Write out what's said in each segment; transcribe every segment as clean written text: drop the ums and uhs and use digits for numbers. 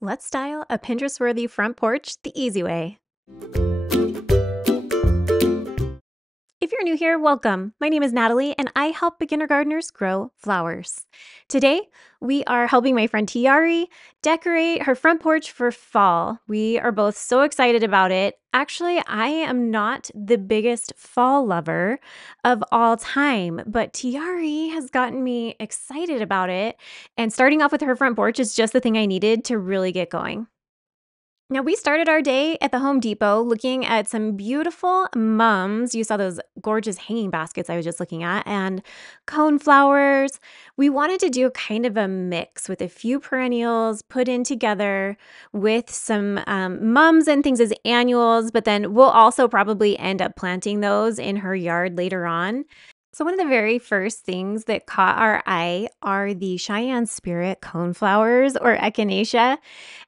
Let's style a Pinterest-worthy front porch the easy way. If you're new here, welcome. My name is Natalie, and I help beginner gardeners grow flowers. Today, we are helping my friend Tiare decorate her front porch for fall. We are both so excited about it. Actually, I am not the biggest fall lover of all time, but Tiare has gotten me excited about it, and starting off with her front porch is just the thing I needed to really get going. Now, we started our day at the Home Depot looking at some beautiful mums. You saw those gorgeous hanging baskets I was just looking at, and cone flowers. We wanted to do kind of a mix with a few perennials put in together with some mums and things as annuals, but then we'll also probably end up planting those in her yard later on. So one of the very first things that caught our eye are the Cheyenne Spirit coneflowers or echinacea.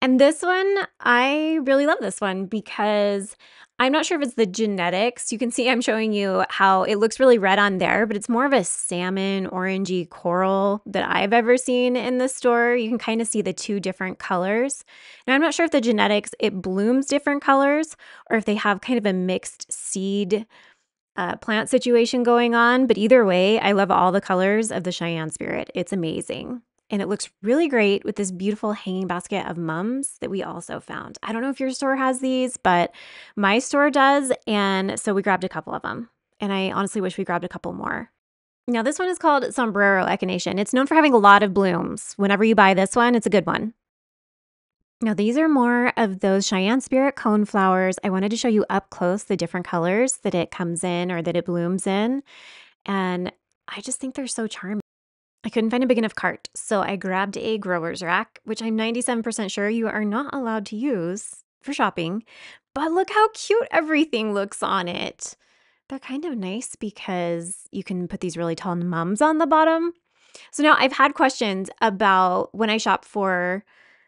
And this one, I really love this one because I'm not sure if it's the genetics. You can see I'm showing you how it looks really red on there, but it's more of a salmon orangey coral that I've ever seen in the store. You can kind of see the two different colors. Now, I'm not sure if the genetics, it blooms different colors or if they have kind of a mixed seed plant situation going on, but either way, I love all the colors of the Cheyenne Spirit. It's amazing. And it looks really great with this beautiful hanging basket of mums that we also found. I don't know if your store has these, but my store does. And so we grabbed a couple of them. And I honestly wish we grabbed a couple more. Now, this one is called Sombrero Echinacea, and it's known for having a lot of blooms. Whenever you buy this one, it's a good one. Now, these are more of those Cheyenne Spirit cone flowers. I wanted to show you up close the different colors that it comes in or that it blooms in. And I just think they're so charming. I couldn't find a big enough cart, so I grabbed a grower's rack, which I'm 97% sure you are not allowed to use for shopping. But look how cute everything looks on it. They're kind of nice because you can put these really tall mums on the bottom. So now I've had questions about when I shop for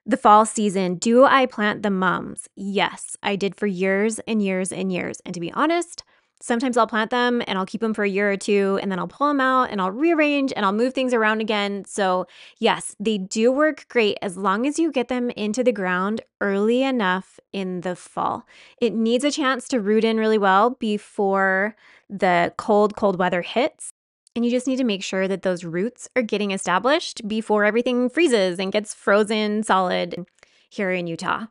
the fall season, do I plant the mums? Yes, I did for years and years and years. And to be honest, sometimes I'll plant them and I'll keep them for a year or two and then I'll pull them out and I'll rearrange and I'll move things around again. So yes, they do work great as long as you get them into the ground early enough in the fall. It needs a chance to root in really well before the cold weather hits. And you just need to make sure that those roots are getting established before everything freezes and gets frozen solid here in Utah,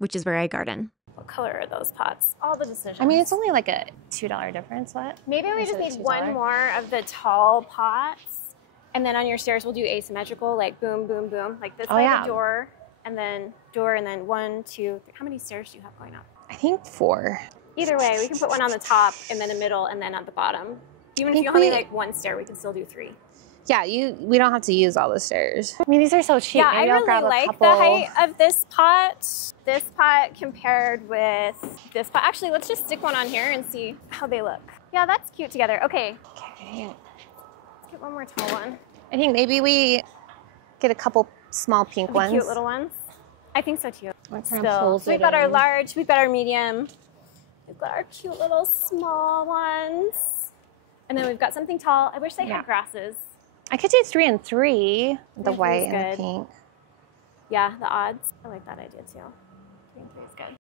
which is where I garden. What color are those pots? All the decisions. I mean, it's only like a $2 difference. What? Maybe we just need one more of the tall pots. And then on your stairs, we'll do asymmetrical, like boom, boom, boom. Like this side of the door, and then 1, 2, 3. How many stairs do you have going up? I think 4. Either way, we can put one on the top and then a middle and then at the bottom. Even if you only like 1 stair, we can still do 3. Yeah, we don't have to use all the stairs. I mean, these are so cheap. Yeah, Maybe I really like the height of this pot. This pot compared with this pot. Actually, let's just stick one on here and see how they look. Yeah, that's cute together. Okay. Let's get one more tall one. I think maybe we get a couple small pink ones. Cute little ones. I think so too. So we've got our large, we've got our medium, we've got our cute little small ones. And then we've got something tall. I wish they had grasses. I could do 3 and 3, the white and the pink. Yeah, the odds. I like that idea too. 3 and 3 is good.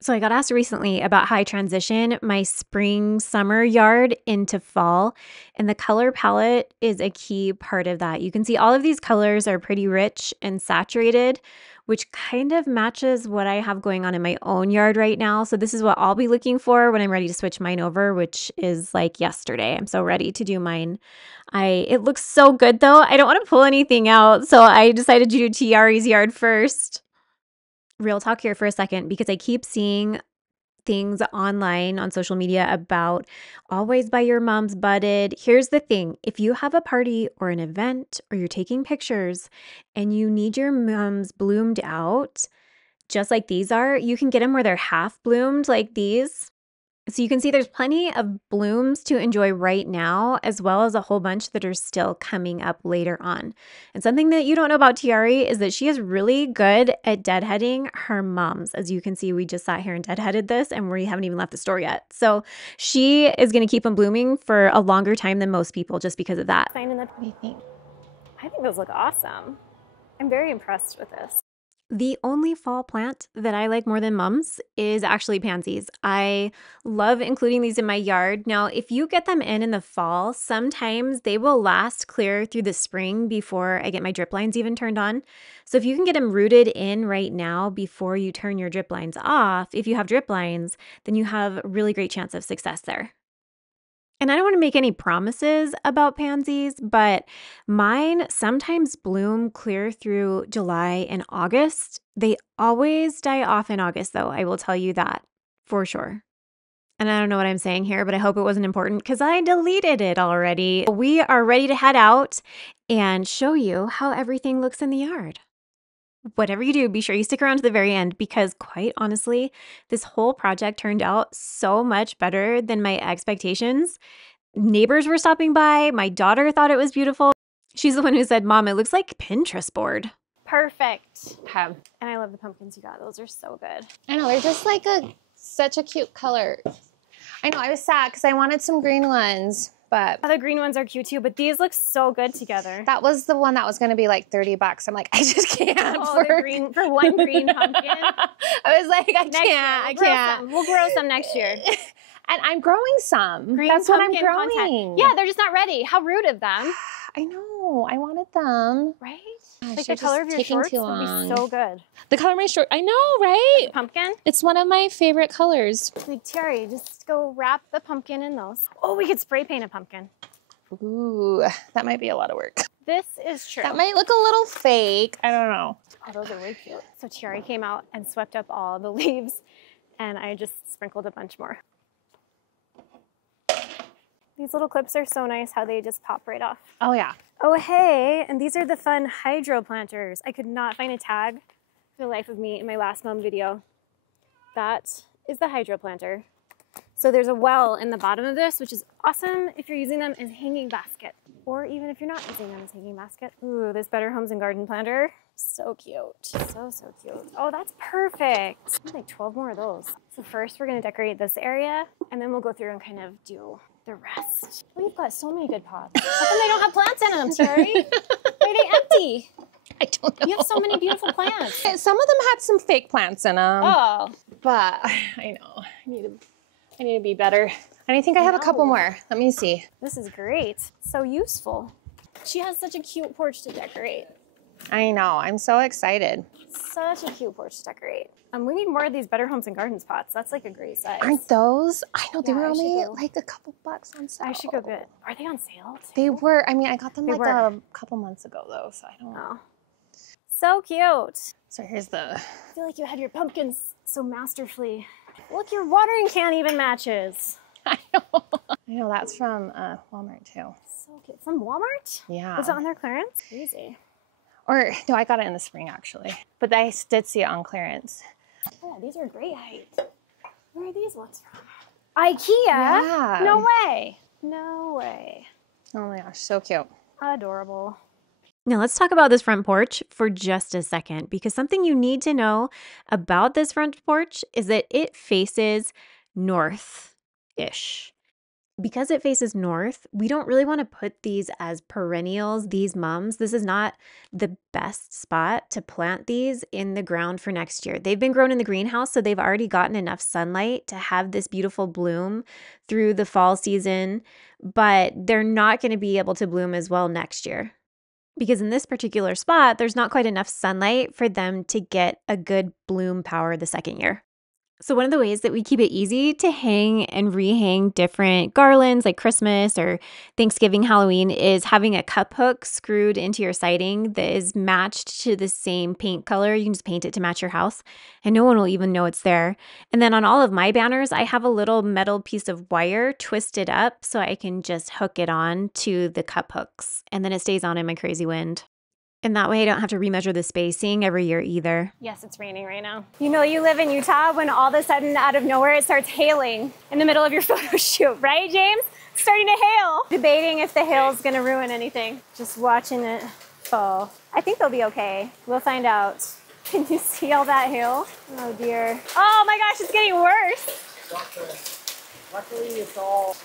So I got asked recently about how I transition my spring summer yard into fall, and the color palette is a key part of that. You can see all of these colors are pretty rich and saturated, which kind of matches what I have going on in my own yard right now. So this is what I'll be looking for when I'm ready to switch mine over, which is like yesterday. I'm so ready to do mine. It looks so good though. I don't want to pull anything out, so I decided to do Tiare's yard first. Real talk here for a second, because I keep seeing things online on social media about always buy your mom's budded. Here's the thing. If you have a party or an event or you're taking pictures and you need your mums bloomed out, just like these are, you can get them where they're half bloomed like these. So you can see there's plenty of blooms to enjoy right now, as well as a whole bunch that are still coming up later on. And something that you don't know about Tiare is that she is really good at deadheading her mums. As you can see, we just sat here and deadheaded this and we haven't even left the store yet. So she is going to keep them blooming for a longer time than most people just because of that. What do you think? I think those look awesome. I'm very impressed with this. The only fall plant that I like more than mums is actually pansies. I love including these in my yard. Now, if you get them in the fall, sometimes they will last clear through the spring before I get my drip lines even turned on. So if you can get them rooted in right now before you turn your drip lines off, if you have drip lines, then you have a really great chance of success there. And I don't want to make any promises about pansies, but mine sometimes bloom clear through July and August. They always die off in August, though. I will tell you that for sure. And I don't know what I'm saying here, but I hope it wasn't important because I deleted it already. We are ready to head out and show you how everything looks in the yard. Whatever you do, be sure you stick around to the very end because, quite honestly, this whole project turned out so much better than my expectations. Neighbors were stopping by. My daughter thought it was beautiful. She's the one who said, "Mom, it looks like Pinterest board." Perfect. Okay. And I love the pumpkins you got. Those are so good. I know, they're just like such a cute color. I know, I was sad because I wanted some green ones, but Oh, the green ones are cute too, but these look so good together. that was the one that was going to be like $30. I'm like, I just can't. Oh, the green, for one green pumpkin. I was like, I Next year, can't. I can't. We'll grow some next year. And I'm growing some. Green That's what I'm pumpkin growing. content. Yeah, they're just not ready. How rude of them. I know. I wanted them. Right? Gosh, Like they're the color just of your taking shorts too would long. be so good. The color of my short. I know, right? Pumpkin? It's one of my favorite colors. Like, Tiare, just go wrap the pumpkin in those. Oh, we could spray paint a pumpkin. Ooh, that might be a lot of work. This is true. That might look a little fake. I don't know. Oh, those are really cute. So Tiare came out and swept up all the leaves, and I just sprinkled a bunch more. These little clips are so nice how they just pop right off. Oh, yeah. Oh, hey, and these are the fun hydro planters. I could not find a tag for the life of me in my last mom video. That is the hydro planter. So there's a well in the bottom of this, which is awesome if you're using them as hanging basket, or even if you're not using them as hanging basket. Ooh, this Better Homes and Garden planter. So cute. So cute. Oh, that's perfect. I need like 12 more of those. So first we're gonna decorate this area, and then we'll go through and kind of do the rest. We've got so many good pots. How come they don't have plants in them, Tiare? Why are they empty? I don't know. You have so many beautiful plants. Some of them had some fake plants in them. Oh. But I know. I need to be better. And I think I have a couple more. Let me see. This is great. So useful. She has such a cute porch to decorate. I know. I'm so excited. Such a cute porch to decorate. We need more of these Better Homes and Gardens pots. That's like a great size. Aren't those? I know they Yeah, were I should only go. like a couple bucks on sale. I should go get. Are they on sale too? They were. I mean, I got them They like were. a couple months ago though, so I don't know. Oh. So cute. So here's the. I feel like you had your pumpkins so masterfully. Look, your watering can even matches. I know. I know that's from Walmart too. So cute. From Walmart? Yeah. Was it on their clearance? Crazy. Or no, I got it in the spring actually, but I did see it on clearance. Oh, these are great height. Where are these ones from? IKEA? Yeah. No way. No way. Oh my gosh, so cute. Adorable. Now let's talk about this front porch for just a second, because something you need to know about this front porch is that it faces north-ish. Because it faces north, we don't really want to put these as perennials, these mums. This is not the best spot to plant these in the ground for next year. They've been grown in the greenhouse, so they've already gotten enough sunlight to have this beautiful bloom through the fall season, but they're not going to be able to bloom as well next year. Because in this particular spot, there's not quite enough sunlight for them to get a good bloom power the second year. So one of the ways that we keep it easy to hang and rehang different garlands like Christmas or Thanksgiving, Halloween is having a cup hook screwed into your siding that is matched to the same paint color. You can just paint it to match your house and no one will even know it's there. And then on all of my banners, I have a little metal piece of wire twisted up so I can just hook it on to the cup hooks and then it stays on in my crazy wind. And that way I don't have to remeasure the spacing every year either. Yes, it's raining right now. You know you live in Utah when all of a sudden out of nowhere it starts hailing in the middle of your photo shoot, right, James? It's starting to hail. Debating if the hail's gonna ruin anything. Just watching it fall. I think they'll be okay. We'll find out. Can you see all that hail? Oh dear. Oh my gosh, it's getting worse. Luckily, it's all.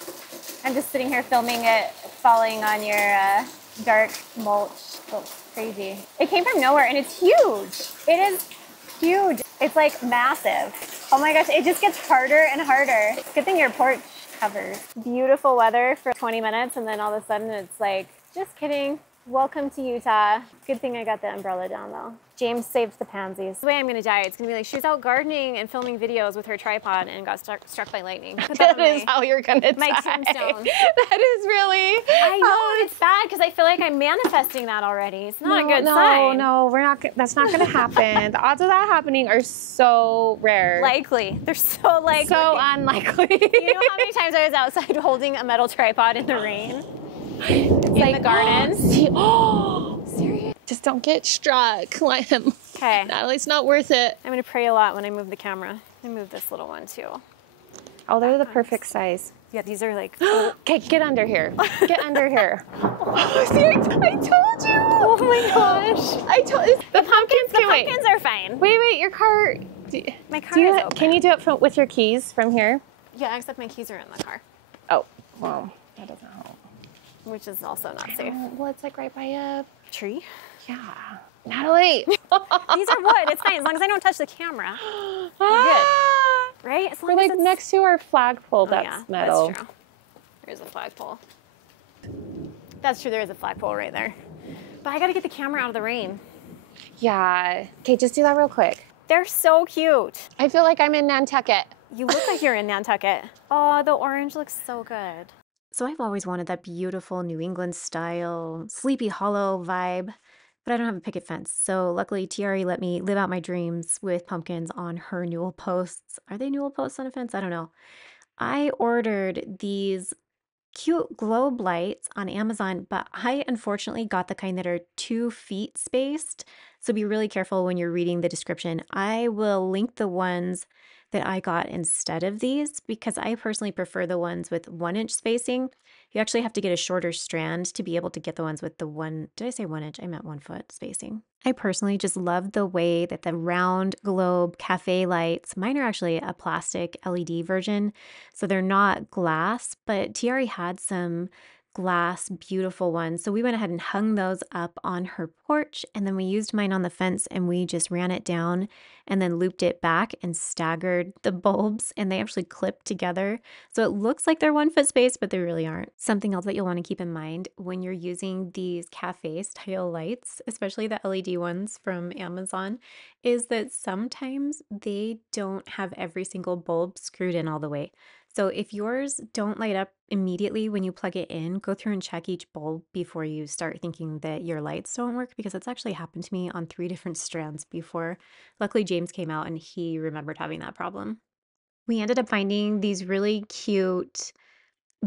I'm just sitting here filming it falling on your dark mulch. Oh, crazy. It came from nowhere and it's huge. It is huge. It's like massive. Oh my gosh, it just gets harder and harder. Good thing your porch covers. Beautiful weather for 20 minutes and then all of a sudden it's like, just kidding. Welcome to Utah. Good thing I got the umbrella down though. James saved the pansies. The way I'm gonna die, it's gonna be like she was out gardening and filming videos with her tripod and got struck by lightning. That is how you're gonna my die. tombstone. That is really. I know, it's bad because I feel like I'm manifesting that already. It's not a good sign. No, we're not. That's not gonna happen. The odds of that happening are so rare. Likely. They're so likely. So unlikely. You know how many times I was outside holding a metal tripod in the rain? In the garden. Serious? Just don't get struck. Let him. Okay. Natalie's not worth it. I'm gonna pray a lot when I move the camera. I move this little one too. Oh, they're the perfect size. Yeah, these are like. Okay, get under here. Get under here. See, I told you. Oh my gosh. I told the pumpkins. The pumpkins are fine. Wait. Your car. My car is open. Can you do it with your keys from here? Yeah, except my keys are in the car. Oh, well, that doesn't help. Which is also not safe. Well, it's like right by a tree. Yeah. Natalie. These are wood. It's fine as long as I don't touch the camera. You're good. Right? As long We're as like it's next to our flagpole. That's yeah, metal. That's true. There's a flagpole. That's true. There is a flagpole right there. But I got to get the camera out of the rain. Yeah. Okay, just do that real quick. They're so cute. I feel like I'm in Nantucket. You look like you're in Nantucket. Oh, the orange looks so good. So I've always wanted that beautiful New England style, Sleepy Hollow vibe, but I don't have a picket fence. So luckily Tiare let me live out my dreams with pumpkins on her newel posts. Are they newel posts on a fence? I don't know. I ordered these cute globe lights on Amazon, but I unfortunately got the kind that are 2 feet spaced. So be really careful when you're reading the description. I will link the ones that I got instead of these because I personally prefer the ones with 1-inch spacing. You actually have to get a shorter strand to be able to get the ones with the did I say 1 inch? I meant 1 foot spacing. I personally just love the way that the round globe cafe lights, mine are actually a plastic LED version, so they're not glass, but Tiare had some glass, beautiful ones. So we went ahead and hung those up on her porch, and then we used mine on the fence and we just ran it down and then looped it back and staggered the bulbs, and they actually clipped together. So it looks like they're 1 foot spaced, but they really aren't. Something else that you'll want to keep in mind when you're using these cafe style lights, especially the LED ones from Amazon, is that sometimes they don't have every single bulb screwed in all the way. So if yours don't light up immediately when you plug it in, go through and check each bulb before you start thinking that your lights don't work, because it's actually happened to me on 3 different strands before. Luckily, James came out and he remembered having that problem. We ended up finding these really cute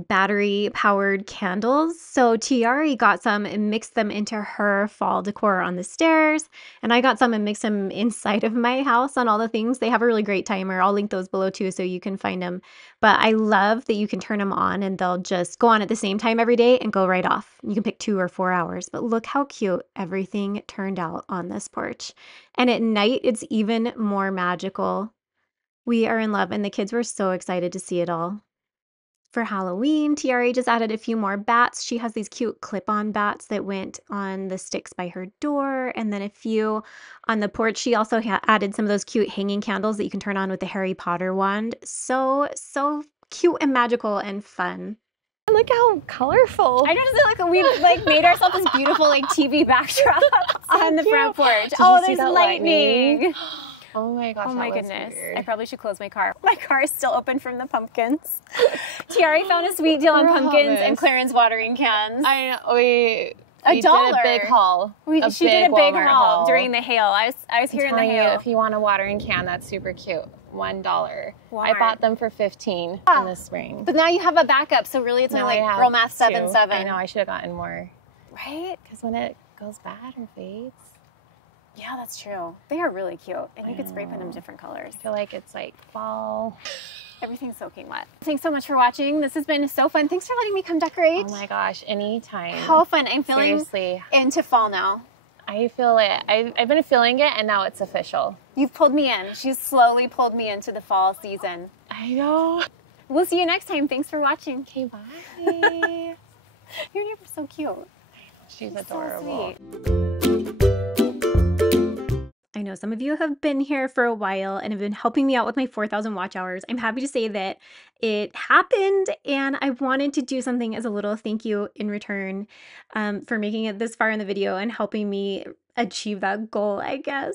battery powered candles. So Tiare got some and mixed them into her fall decor on the stairs, and I got some and mixed them inside of my house on all the things. They have a really great timer. I'll link those below too so you can find them. But I love that you can turn them on and they'll just go on at the same time every day and go right off. You can pick 2 or 4 hours. But look how cute everything turned out on this porch. And at night, it's even more magical. We are in love, and the kids were so excited to see it all. For Halloween, Tiare just added a few more bats. She has these cute clip-on bats that went on the sticks by her door, and then a few on the porch. She also added some of those cute hanging candles that you can turn on with the Harry Potter wand. So cute and magical and fun. Look how colorful. I just feel like we made ourselves this beautiful TV backdrop on the front porch. There's lightning. Oh my gosh. Oh my goodness. Weird. I probably should close my car. My car is still open from the pumpkins. Tiare found a sweet deal on pumpkins and clearance watering cans. I know. We $1. did a big haul. She did a big haul during the hail. I was here in the hail. If you want a watering can, that's super cute. $1. I bought them for $15 in the spring. But now you have a backup, so really it's only like girl math 7-7. I know, I should have gotten more. Right? Because when it goes bad or fades. Yeah, that's true. They are really cute. And you could spray paint them different colors. I feel like it's like fall. Everything's soaking wet. Thanks so much for watching. This has been so fun. Thanks for letting me come decorate. Oh my gosh, anytime. How fun. I'm feeling seriously into fall now. I feel it. I've been feeling it, and now it's official. You've pulled me in. She's slowly pulled me into the fall season. I know. We'll see you next time. Thanks for watching. Okay, bye. Your neighbor's so cute. She's adorable. So sweet. I know some of you have been here for a while and have been helping me out with my 4,000 watch hours. I'm happy to say that it happened, and I wanted to do something as a little thank you in return for making it this far in the video and helping me achieve that goal, I guess.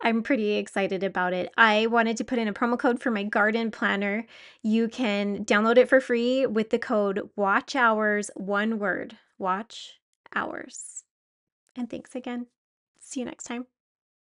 I'm pretty excited about it. I wanted to put in a promo code for my garden planner. You can download it for free with the code WATCH HOURS, one word, WATCH HOURS. And thanks again. See you next time.